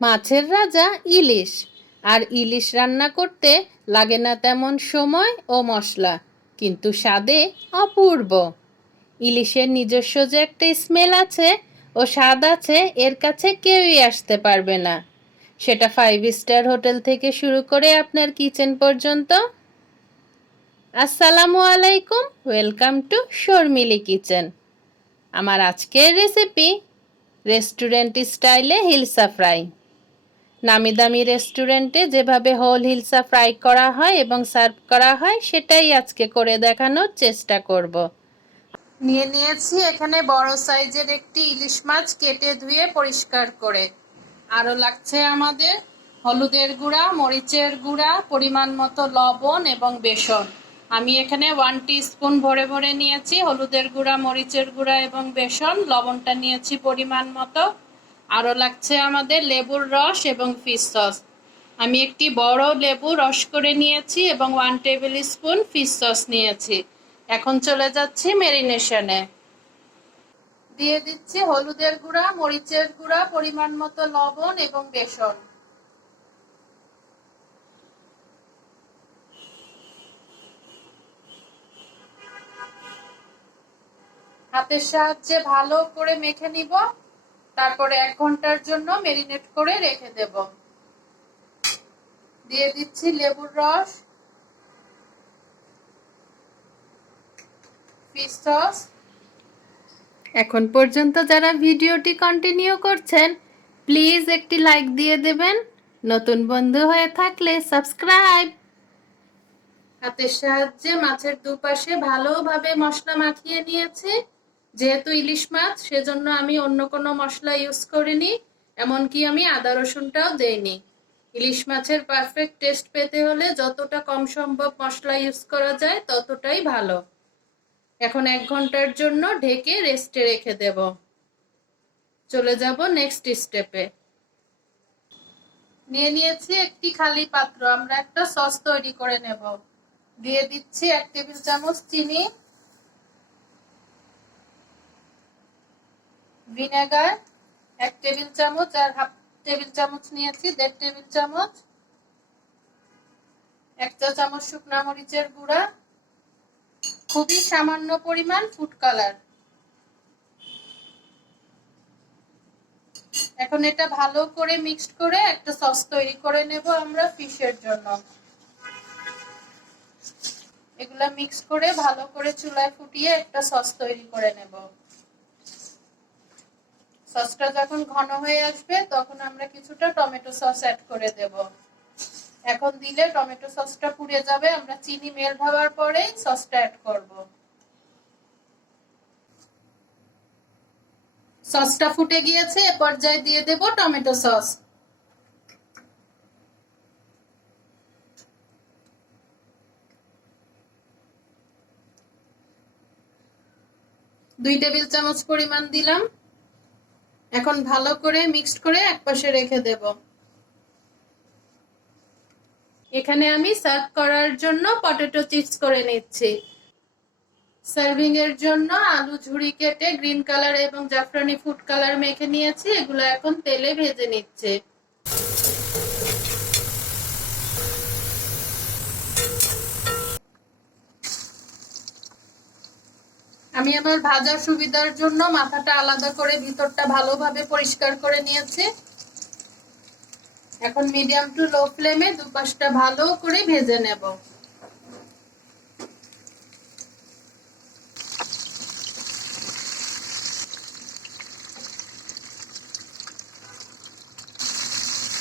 মাছের রাজা ইলিশ। আর ইলিশ রান্না করতে লাগে না তেমন সময় ও মশলা, কিন্তু স্বাদে অপূর্ব। ইলিশের নিজস্ব যে একটা স্মেল আছে ও স্বাদ আছে, এর কাছে কেউই আসতে পারবে না। সেটা 5 স্টার হোটেল থেকে শুরু করে আপনার কিচেন পর্যন্ত। আসসালামু আলাইকুম, ওয়েলকাম টু শর্মিলি কিচেন। আমার আজকের রেসিপি রেস্টুরেন্ট স্টাইলে হিলসা ফ্রাই। নামি দামি রেস্টুরেন্টে যেভাবে হোল হিলসা ফ্রাই করা হয় এবং সার্ভ করা হয়, সেটাই আজকে করে দেখানোর চেষ্টা করব। নিয়ে নিয়েছি এখানে বড় সাইজের একটি ইলিশ মাছ, কেটে ধুয়ে পরিষ্কার করে। আরও লাগছে আমাদের হলুদের গুঁড়া, মরিচের গুঁড়া, পরিমাণ মতো লবণ এবং বেসন। আমি এখানে 1 টিস্পুন ভরে ভরে নিয়েছি হলুদের গুঁড়া, মরিচের গুঁড়া এবং বেসন। লবণটা নিয়েছি পরিমাণ মতো। আরও লাগছে আমাদের লেবুর রস এবং ফিশ সস। আমি একটি বড় লেবু রস করে নিয়েছি এবং 1 টেবিল স্পুন ফিশ সস নিয়েছি। এখন চলে যাচ্ছি ম্যারিনেশনে। দিয়ে দিচ্ছি হলুদের গুঁড়া, মরিচের গুঁড়া, পরিমাণ মতো লবণ এবং বেসন। হাতের সাহায্যে ভালো করে মেখে নিব, তারপরে 1 ঘন্টার জন্য ম্যারিনেট করে রেখে দেব। দিয়ে দিচ্ছি লেবুর রস, ফিশ সস। এখন পর্যন্ত যারা ভিডিওটি কন্টিনিউ করছেন, প্লিজ একটি লাইক দিয়ে দেবেন। নতুন বন্ধু হয়ে থাকলে সাবস্ক্রাইব। হাতের সাহায্যে মাছের দুপাশে ভালোভাবে মশলা মাখিয়ে নিয়েছি। যেহেতু ইলিশ মাছ, সেজন্য আমি অন্য কোনো মশলা ইউজ করিনি, এমনকি আমি আদা রসুনটাও দেইনি। ইলিশ মাছের পারফেক্ট টেস্ট পেতে হলে যতটা কম সম্ভব মশলা ইউজ করা যায় ততটাই ভালো। এখন 1 ঘন্টার জন্য ঢেকে রেস্টে রেখে দেব। চলে যাব নেক্সট স্টেপে। নিয়ে নিয়েছি একটি খালি পাত্র, আমরা একটা সস তৈরি করে নেব। দিয়ে দিচ্ছি 1 টেবিল চামচ চিনি, ভিনেগার 1 টেবিল চামচ, আর হাফ টেবিল চামচ নিয়েছি 1.5 টেবিল চামচ, 1 চা চামচ শুকনা মরিচের গুঁড়া, খুবই সামান্য পরিমাণ ফুড কালার। এখন এটা ভালো করে মিক্সড করে একটা সস তৈরি করে নেব আমরা ফিশের জন্য। এগুলা মিক্স করে ভালো করে চুলায় ফুটিয়ে একটা সস তৈরি করে নেব। সসটা যখন ঘন হয়ে আসবে তখন আমরা কিছুটা টমেটো সস অ্যাড করে দেব। এখন দিলে টমেটো সসটা পুড়ে যাবে, আমরা চিনি মেল্ট হওয়ার পরে সসটা অ্যাড করব। সসটা ফুটে গিয়েছে, এ পর্যায়ে দিয়ে দেব টমেটো সস। দুই টেবিল চামচ পরিমাণ দিলাম। এখন ভালো করে মিক্সড করে একপাশে রেখে দেব। এখানে আমি সার্ভ করার জন্য পটেটো চিপস করে নিচ্ছি। সার্ভিং এর জন্য আলু ঝুরি কেটে গ্রিন কালার এবং জাফরানি ফুড কালার মেখে নিয়েছি, এগুলো এখন তেলে ভেজে নিচ্ছে। আমি আমার ভাজার সুবিধার জন্য মাথাটা আলাদা করে ভিতরটা ভালোভাবে পরিষ্কার করে নিয়েছি। এখন মিডিয়াম টু লো ফ্লেমে দুপাশটা ভালো করে ভেজে নেব।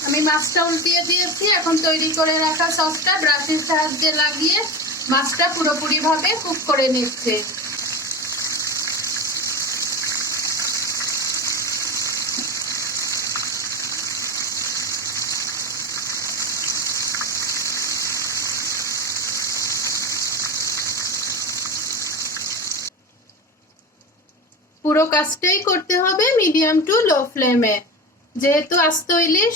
আমি মাছটা উল্টিয়ে দিয়েছি। এখন তৈরি করে রাখা সসটা ব্রাশের সাহায্যে লাগিয়ে মাছটা পুরোপুরি ভাবে কুক করে নিচ্ছে। পুরো কাজটাই করতে হবে মিডিয়াম টু লো ফ্লেমে। যেহেতু আস্ত ইলিশ,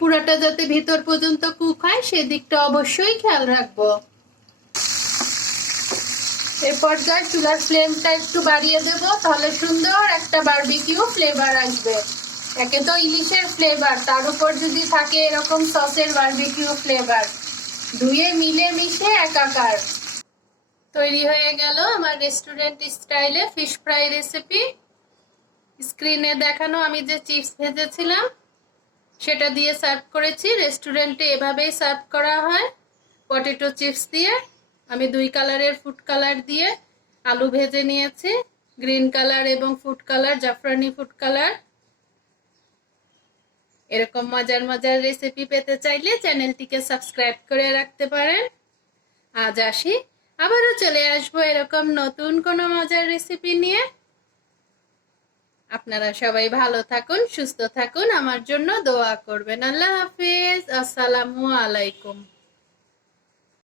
পুরোটা যাতে ভিতর পর্যন্ত কুক হয় সেদিকটা অবশ্যই খেয়াল রাখবো। এই পর্যায়ে চুলার ফ্লেমটা একটু বাড়িয়ে দেব, তাহলে সুন্দর একটা বারবিকিউ ফ্লেভার আসবে। একে তো ইলিশের ফ্লেভার, তার উপর যদি থাকে এরকম সসের বারবিকিউ ফ্লেভার, ধুয়ে মিলে মিশে একাকার। তৈরি হয়ে গেল আমার রেস্টুরেন্ট স্টাইলে ফিশ ফ্রাই রেসিপি। স্ক্রিনে দেখানো আমি যে চিপস ভেজেছিলাম সেটা দিয়ে সার্ভ করেছি। রেস্টুরেন্টে এভাবেই সার্ভ করা হয়, পটেটো চিপস দিয়ে। আমি 2 কালারের ফুড কালার দিয়ে আলু ভেজে নিয়েছি, গ্রিন কালার এবং ফুড কালার, জাফরানি ফুড কালার। এরকম মজার মজার রেসিপি পেতে চাইলে চ্যানেলটিকে সাবস্ক্রাইব করে রাখতে পারেন। আজ আসি, আবারও চলে আসবো এরকম নতুন কোনো মজার রেসিপি নিয়ে। আপনারা সবাই ভালো থাকুন, সুস্থ থাকুন, আমার জন্য দোয়া করবেন। আল্লাহ হাফেজ, আসসালামু আলাইকুম।